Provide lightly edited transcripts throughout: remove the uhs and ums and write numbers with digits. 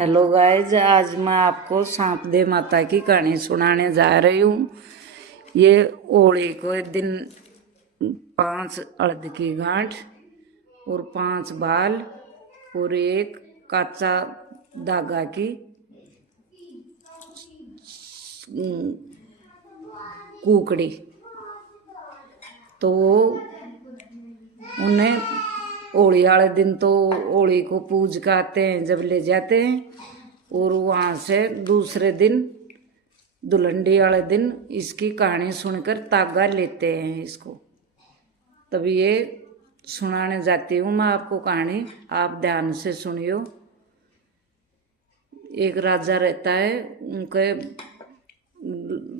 Hello guys, आज मैं आपको सांप दे माता की कहानी सुनाने जा रही हूँ। ये होली को दिन 5 अड़द की गांठ और 5 बाल और एक कच्चा धागा की कुकड़ी। तो वो उन्हें होली वाले दिन तो होली को पूज के आते हैं, जब ले जाते हैं और वहाँ से दूसरे दिन दुल्हनडी वाले दिन इसकी कहानी सुनकर तागा लेते हैं इसको। तब ये सुनाने जाती हूँ मैं आपको कहानी, आप ध्यान से सुनियो। एक राजा रहता है, उनके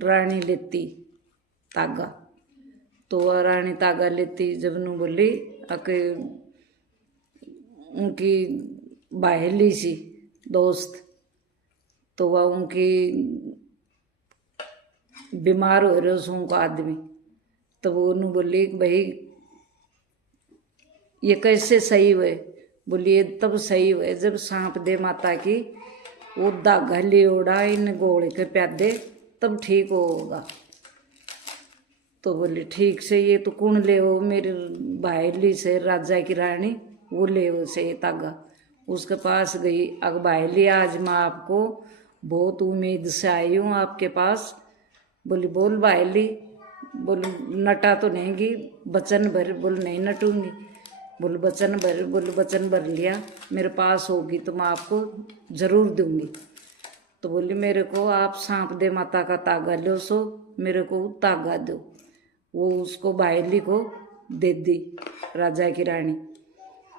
रानी लेती तागा। तो वह रानी तागा लेती, जब नू बोली आके उनकी बाहेली सी दोस्त, तो वह उनकी बीमार हो रहे उसको उनका आदमी। तो वो उन्होंने बोली भाई ये कैसे सही हुए? बोली ये तब सही हुए जब सांप दे माता की वो धागा ले ओढ़ा इन गोले के प्यादे, तब ठीक होगा। तो बोली ठीक से ये तो कौन ले वो? मेरी बाहेली से राजा की रानी, वो ले वो से ये तागा। उसके पास गई, अग बाहेली आज मैं आपको बहुत उम्मीद से आई हूँ आपके पास। बोली बोल बाहेली। बोली नटा तो नहीं गी, वचन भर। बोल नहीं नटूंगी। बोल वचन भर। बोल वचन भर लिया, मेरे पास होगी तो मैं आपको जरूर दूंगी। तो बोली मेरे को आप सांप दे माता का तागा लो, सो मेरे को तागा दो। वो उसको बाहेली को दे दी, राजा की रानी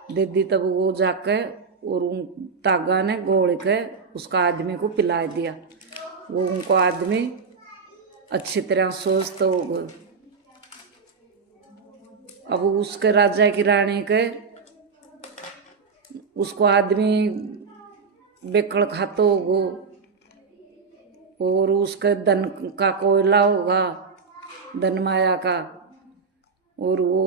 दे दी। तब वो जाकर और उन तागा ने गोल के उसका आदमी को पिला दिया। वो उनको आदमी अच्छी तरह स्वस्थ हो गए। अब उसके राजा की रानी के उसको आदमी बेकड़ खातो होगो और उसके धन का कोयला होगा, धन माया का। और वो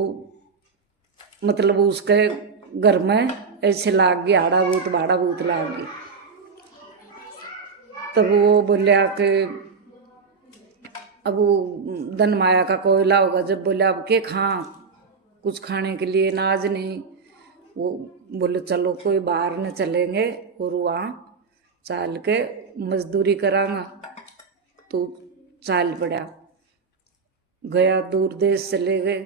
मतलब उसके घर में ऐसे लाग गया आड़ा भूत बाड़ा भूत लाग गई। तब वो बोलिया कि अब वो धन माया का कोयला होगा। जब बोले अब के खा, कुछ खाने के लिए नाज नहीं। वो बोले चलो कोई बाहर न चलेंगे और वहाँ चाल के मजदूरी करांगा। तो चाल पड़ा गया, दूर देश चले गए।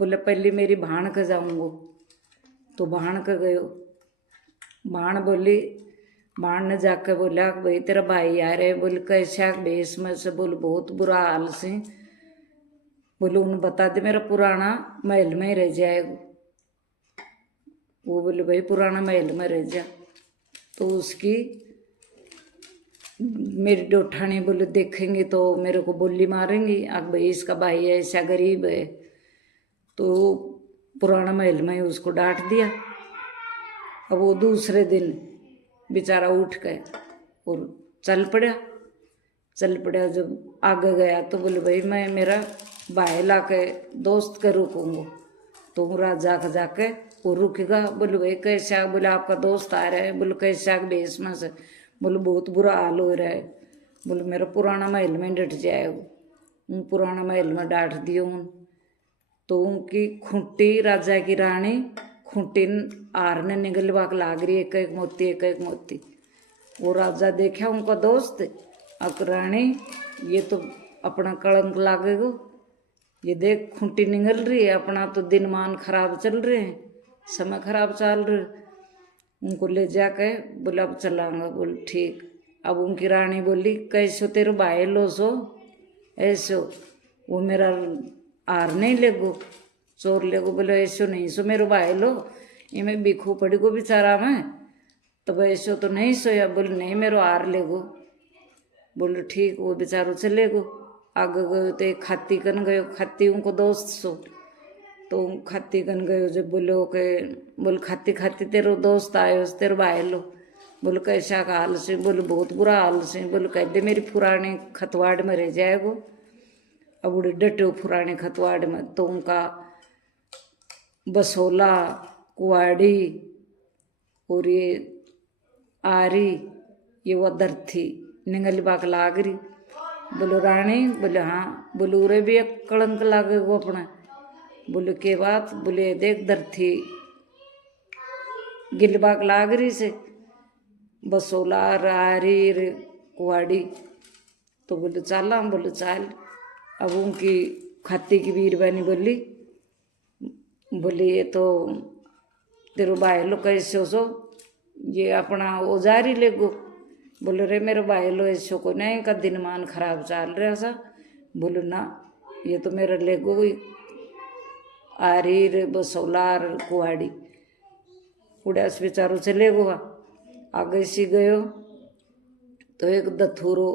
बोले पहले मेरी भाण के जाऊंगो। तो भाण के गयो। भाण बोली, भाण ने जाके बोला भाई तेरा भाई आ रहे। बोले कैसा भेष में से? बोले बहुत बुरा हाल से। बोले उन्हें बता दे मेरा पुराना महल में ही रह जाएगा। वो बोले भाई पुराना महल में रह जा। तो उसकी मेरी डोठानी बोले देखेंगे तो मेरे को बोली मारेंगी, अब भाई इसका भाई ऐसा गरीब है। तो पुराना महल में उसको डांट दिया। अब वो दूसरे दिन बेचारा उठ गए और चल पड़ा। जब आगे गया तो बोले भाई मैं मेरा भाई ला के दोस्त के रुकूंगा। तो वो राजा के जाके वो रुकेगा। बोले भाई कैसा? बोले आपका दोस्त आ रहा है। बोले कैसा भेष में से? बोले बहुत बुरा हाल हो रहा है। बोले मेरा पुराना महल में डट जाएगा। उन पुराना महल में डांट दियो उन। तो उनकी खूंटी, राजा की रानी खूंटी आरने निगलवा के लाग रही, एक एक मोती एक एक मोती। वो राजा देखा उनका दोस्त, अब रानी ये तो अपना कलंक लागेगो, ये देख खूंटी निगल रही है, अपना तो दिन मान खराब चल रहे हैं, समय खराब चल रहे। उनको ले जाके बोला अब चलाऊंगा। बोल ठीक। अब उनकी रानी बोली कैसो तेरे भाई लो सो ऐसो? वो मेरा आर नहीं लेगो, चोर लेगो। बोले ऐसो नहीं सो मेरे भाई लो, ये मैं बिखू पड़ी को बेचारा मैं, तब ऐसो तो नहीं सोया। बोले नहीं मेरे आर लेगो। बोले ठीक। वो बेचारो चले गो। आगे गयो तो एक खाती कन गयो, खाती उनको दोस्त सो। तो खाती कन गयो। जब बोले ओके, बोले खाती खाती तेरो दोस्त आयो तेरे भाई लो। बोले कैसा का हाल से? बोले बहुत बुरा हाल से। बोले कह दे मेरी पुरानी खतवाड़ में रह जाएगो। अब उड़े डटे पुराने खतवाड़ में। तो उनका बसोला, कुआड़ी और ये आ रही, ये वो दर थी निंगली बाक लाग रही। बोलो रानी, बोले हाँ। बोले उरे भी एक कलंक लागे वो अपना। बोले के बात? बोले देख दर थी गिलबाग लाग रही से बसोला आ रही रे कुआड़ी। तो बोले चाला, बोले चाल। अब उनकी खाती की बीरबानी बोली, बोली ये तो तेरो भाई लो कैसे हो सो, ये अपना औजारी ले गो। बोले रे मेरे भाई लो ऐसो को नहीं का दिन मान खराब चल रहा सा। बोलो ना, ये तो मेरा ले गो आ रही रे बसौलार कुआड़ी। उड़ास बेचारो चले गो। आगे सी गयो तो एक दथुरो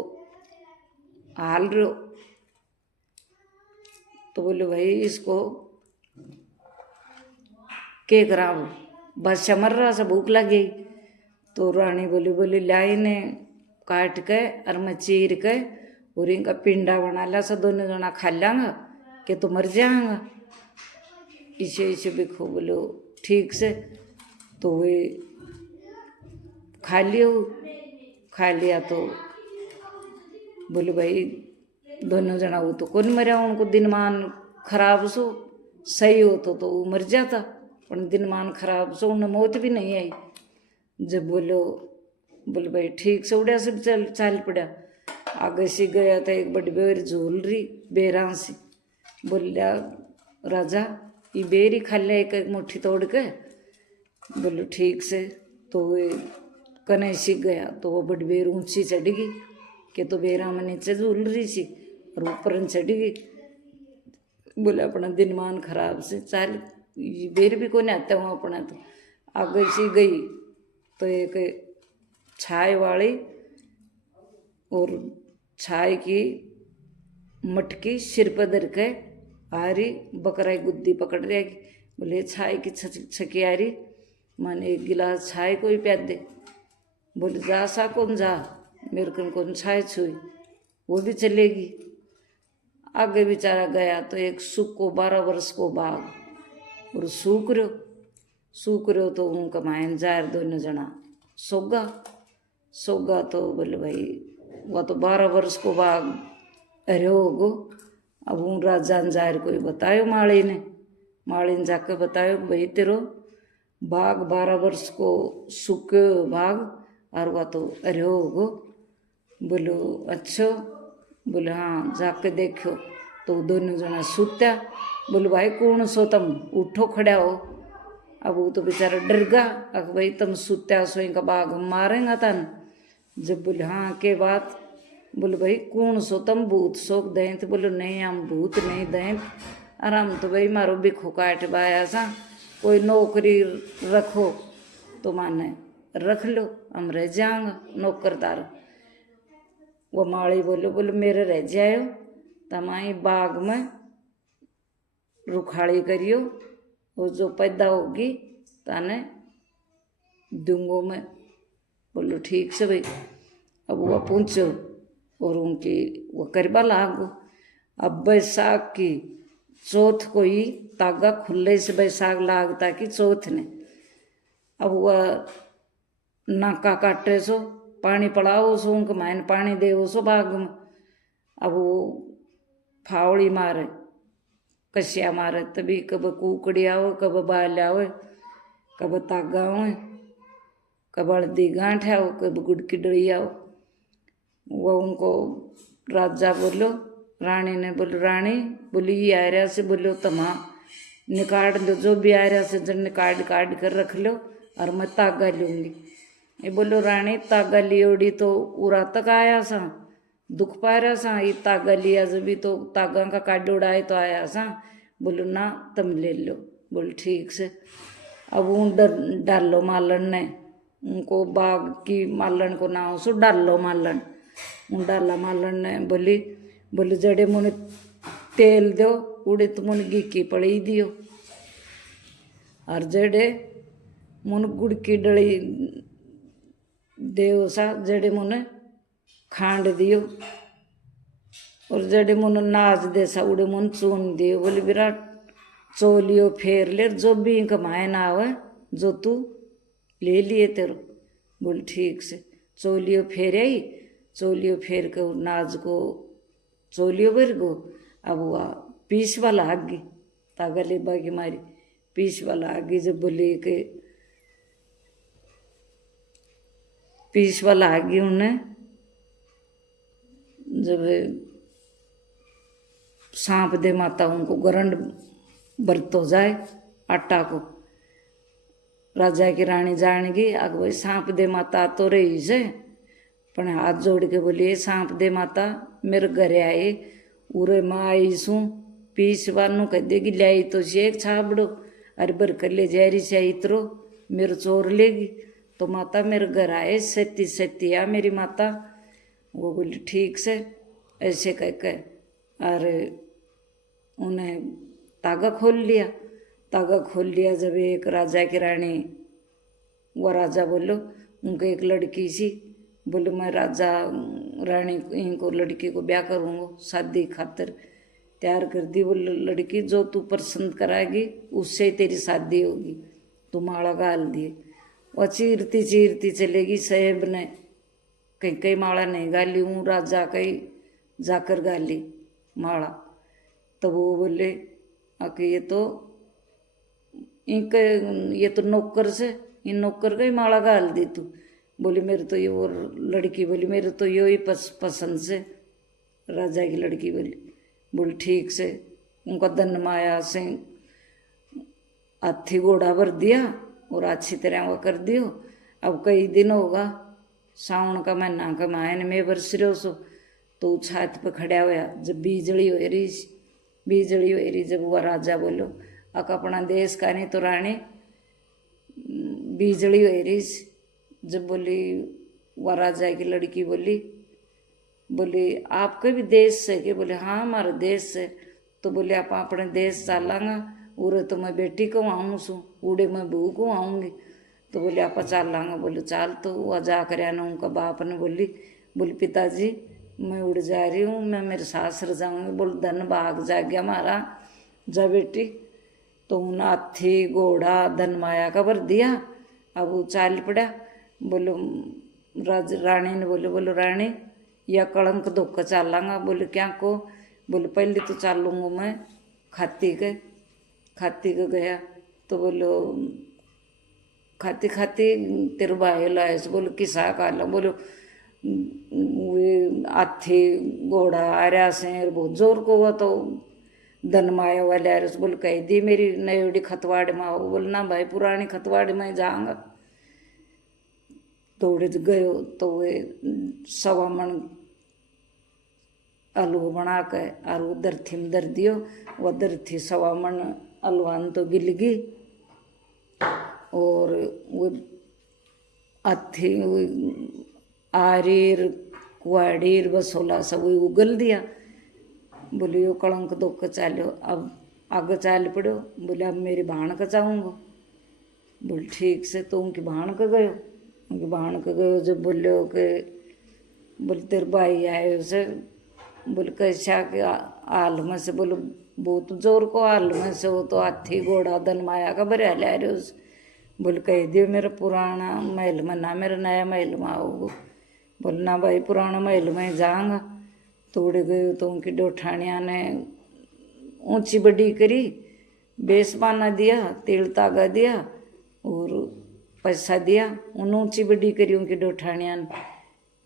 हाल रो। तो बोले भाई इसको के कराओ, बस मर रहा सा, भूख लगी। तो रानी बोली, बोली लाई ने काट के और मैं चीर के और इनका पिंडा बना ला सा, दोनों जना खा लांगा कि तो मर जाएगा। इसे इसे भी खो। बोलो ठीक से। तो वे खा लियो, खा लिया। तो बोले भाई दोनों जना वो तो कौन मरा, उनको दिनमान खराब सो, सही हो तो वो मर जाता, पर दिनमान खराब सो उन्हें मौत भी नहीं आई। जब बोले भाई ठीक से उड़ा से चाल पड़ा। आगे से गया तो एक बड़ी बेर झूल रही बेरा से। बोलिया राजा ये बेरी खा लिया एक एक मुट्ठी तोड़ के। बोलो ठीक से। तो वे कने सीख गया तो वो बड़ी बेर ऊंची चढ़ी कि तो बेरा में नीचे झूल रही थी और ऊपर चढ़ी गई। बोले अपना दिनमान खराब से चाल, ये बेर भी को नहीं आता हूँ अपना। तो आगे सी गई तो एक छाय वाली और छाय की मटकी सिर पर धर के आ रही, बकरा की गुद्दी पकड़ रहेगी। बोले छाय की छकी आ रही, मैंने एक गिलास छाय को ही प्याद दे। बोले जा सा कौन जा, मेरे को कौन छाय छुई, वो भी चलेगी। आगे बेचारा गया तो एक सूखो 12 वर्ष को बाघ और सूख रहो तो उनका मायन जार दोनों जना सोगा। तो बोले भाई वह तो 12 वर्ष को बाघ अरे होगो। अब उन राजा जार को बतायो माली ने जाके बतायो भाई तेरो बाघ 12 वर्ष को सूखे बाघ और वह तो अरे होगो। बोलो अच्छा। बोले हाँ जाके देखो। तो दोनों जना सूत्या। बोले भाई कौन सो तुम, उठो खड़ा हो। अब वो तो बेचारा डर गया, अब भाई तुम सूत्या सो इनका बाघ हम मारेंगे तन। जब बोले हाँ के बात। बोले भाई कौन सो तुम, भूत शोक दें? तो बोलो नहीं हम भूत नहीं दें, आराम तो भाई मारो बिखो काट बाया सा, कोई नौकरी रखो तो माने रख लो, हम रह जाएंगे नौकरदार। वो माली बोले मेरे रह जायो, तमाई बाग में रुखाड़ी करियो, वो जो पैदा होगी ताने दूंगो में। बोलो ठीक से भाई। अब वह पूछो और उनकी वो करबा लागो। अब बैसाख की चौथ को ही तागा खुले से बैसाख लागता कि चौथ ने। अब वह नाका काटे सो पानी पड़ाओ सो उनके मायने पानी दे सो बाग में। अब वो फावड़ी मारे कसिया मारे, तभी कब कुकड़ी आओ, कब बाल आओ, कब तागा आओ, कब हल्दी गांठ आओ, कब गुड़ की डली आओ। वो उनको राजा बोलो, रानी ने बोलो रानी बोली ये आ रहा से बोलो तमा निकाल लो, जो भी आ रहा से जन निकाल काट कर रख लो और मैं तागा लूँगी। ये बोलो रानी तागा लियोड़ी तो उरा तक आया सा, दुख पा रहा सा, ये तागा लिया जब भी तो तागा का काट उड़ाए तो आया सा। बोलो ना तुम ले लो। बोल ठीक से। अब उन डालो मालन ने उनको बाघ की मालन को नाम सो डालो मालन। उन डाला मालन ने बोली जड़े मुने तेल दो, उड़े तो मुन घी की पड़ी दियो, और जड़े मुन गुड़ की डली देव सा, जड़े मुने खांड दियो, और जड़े मुन नाच दे सा उड़े मुन चून दियो। बोली विराट चोलियो फेर ले, जो भी कमाए ना आवे जो तू ले लिए तेरो। बोल ठीक से। चोलियो फेर आई, चोलियो फेर के नाज को चोलियो भर गो। अब वह पीस वाला आगी तागा ले बागी मारी पीस वाला आगी जब बोले के पीस वाला आगी उन्हें जब सांप दे माता उनको गरंड बरत हो जाए आटा को। राजा की रानी जान गई अग भाई सांप दे माता तो रही से पण हाथ जोड़ के बोलिए सांप दे माता मेरे घरे आए उरे माँ आई सू पीस वानू कह देगी लाई तो शेख छाबड़ो अरे बर कर ले जहरी से इतरो मेरे चोर लेगी। तो माता मेरे घर आए सती सती आ मेरी माता। वो बोली ठीक से ऐसे कह के अरे उन्हें तागा खोल लिया। तागा खोल लिया जब एक राजा की रानी वो राजा बोलो उनको एक लड़की सी बोले मैं राजा रानी इनको लड़की को ब्याह करूँगा शादी खातर तैयार कर दी। वो लड़की जो तू पसंद कराएगी उससे ही तेरी शादी होगी। तू माला गाल दिए वो चीरती चीरती चलेगी। साहेब ने कहीं कहीं माला नहीं गाली हूँ राजा कहीं जाकर गाली माला। तब वो बोले आके ये तो नौकर से इन नौकर का ही माला गाल दी तू। बोली मेरे तो ये और लड़की बोली मेरे तो यो ही पसंद से राजा की लड़की बोली ठीक से। उनका धन माया से हाथी घोड़ा भर दिया और अच्छी तरह वो कर दियो। अब कई दिन होगा सावन का महीना का मायन में बरस रहो सो तो छात पर खड़ा होया जब बीजड़ी हो रही जब वह राजा बोलो अक अपना देश का नहीं तो रानी बीजड़ी हो रही। जब बोली वह राजा की लड़की बोली आपके भी देश से के बोले हाँ हमारे देश से। तो बोले आप अपने देश चलांगा उरे तो मैं बेटी को आऊँ सू उड़े मैं बहू को आऊँगी। तो बोले आप चलांगा बोले चाल। तो वह जा कर आना उनका बाप ने बोली पिताजी मैं उड़ जा रही हूँ मैं मेरे सासर जाऊँगी। बोल धन भाग जा गया हमारा जा बेटी। तो उन हाथी घोड़ा धन माया का भर दिया। अब वो चाल पड़ा। बोलो रानी ने बोलो रानी या कलंक धोकर चालांगा। बोले क्या को बोले पहले तो चालूंगा मैं खाती के गया। तो बोलो खाती तेरे भाई लाए से बोलो किसा काला बोलो वे हाथी घोड़ा आ रहा से बहुत जोर को हुआ। तो धन माया वाले आ रहे बोले कह दी मेरी नयोड़ी खतवाड़ में आओ। बोले ना भाई पुरानी खतवाड़ में जाऊंगा। दौड़े गयो तो वे 1.25 मन हलवा बना के और वो दरथी में दर दियो। वह दरथी 1.25 मन हलवान तो गिल गई और वो हाथी आरीर कुआड़ीर बसोला सब वो उगल दिया। बोले यो कलंक धोक चालो अब आगे चाल पड़ो। बोले अब मेरी भाण का चाहूँगा। बोले ठीक से। तो उनकी भाण का गयो जब बोले के बोले तेरे भाई आए उसे बोले कैसा के हाल में से बोले बहुत जोर को हाल में से वो तो हाथी घोड़ा धन माया का भरे ले रहे उस। बोले कह दियो मेरा पुराना महल में ना मेरा नया महल में आओगे। बोले ना भाई पुराना महल में जाऊँगा। तोड़ गए तो उनकी डोठानिया ने ऊंची बड़ी करी बेस पाना दिया तेल तागा दिया और पैसा दिया। उन ऊंची बड़ी करी उनकी डोठानिया ने।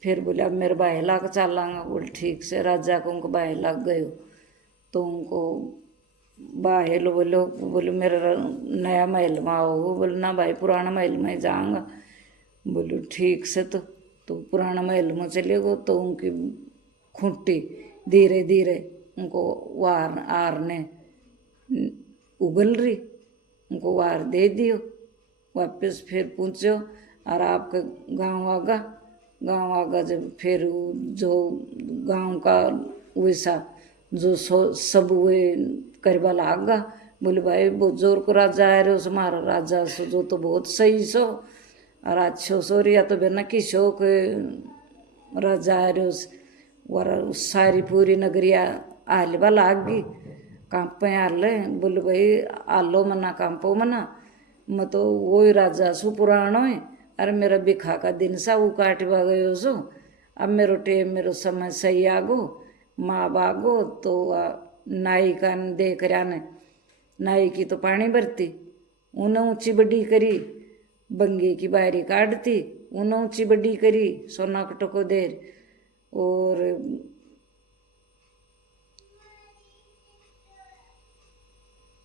फिर बोले अब मेरे भाई लाग चलांगा। बोले ठीक से। राजा को उनको भाई लाग गयो तो उनको बाहर बोले मेरा नया महल में आओगे। बोले ना भाई पुराना महल में जाऊँगा। बोले ठीक से। तो पुराना महल में चले गो तो उनकी खूंटी धीरे धीरे उनको वार ने उगल रही। उनको वार दे दियो वापस फिर पूछो और आपके गांव आगा जब फिर जो गांव का वैसा जो सब वे करवा लागा। बोले भाई बहुत जोर को राजा आ रहे हो हमारा राजा सो जो तो बहुत सही सो और अच्छो सो रिया तो बिना की शोक राजा आ रहे हो सारी पूरी नगरिया आलवा लाग गई कांपे आले। बोले भाई आलो मना कांपो मना मैं तो वो ही राजा सु पुरानो है अरे मेरा बिखा का दिन सा वो काटवा गयो सो, अब मेरो टेम मेरो समय सही आगो, माँ बागो तो नाई का देख रहा ने, नाई की तो पानी भरती, उन्हें ऊंची बड़ी करी, बंगे की बारी काटती, उन्हें ऊंची बड़ी करी, सोना कटो को देर, और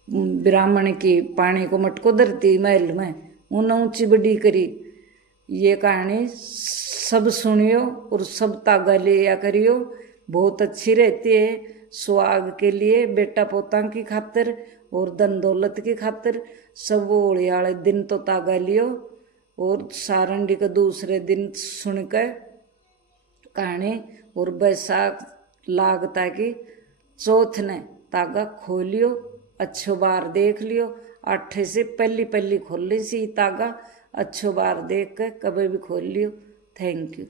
ब्राह्मण की पानी को मटको धरती महल में, उन्हें ऊंची बड़ी करी। ये कहानी सब सुनियो और सब तागा लिया करियो, बहुत अच्छी रहती है सुहाग के लिए, बेटा पोता की खातिर और धन दौलत की खातिर। सब होली वाले दिन तो तागा लियो और सारंडी का दूसरे दिन सुनकर कहानी, और बैसाख लागता की चौथ ने तागा खोलियो, अच्छो बार देख लियो, आठे से पहली पहली खोल ली सी तागा, अच्छो बार देख कर कभी भी खोल लियो। Thank you.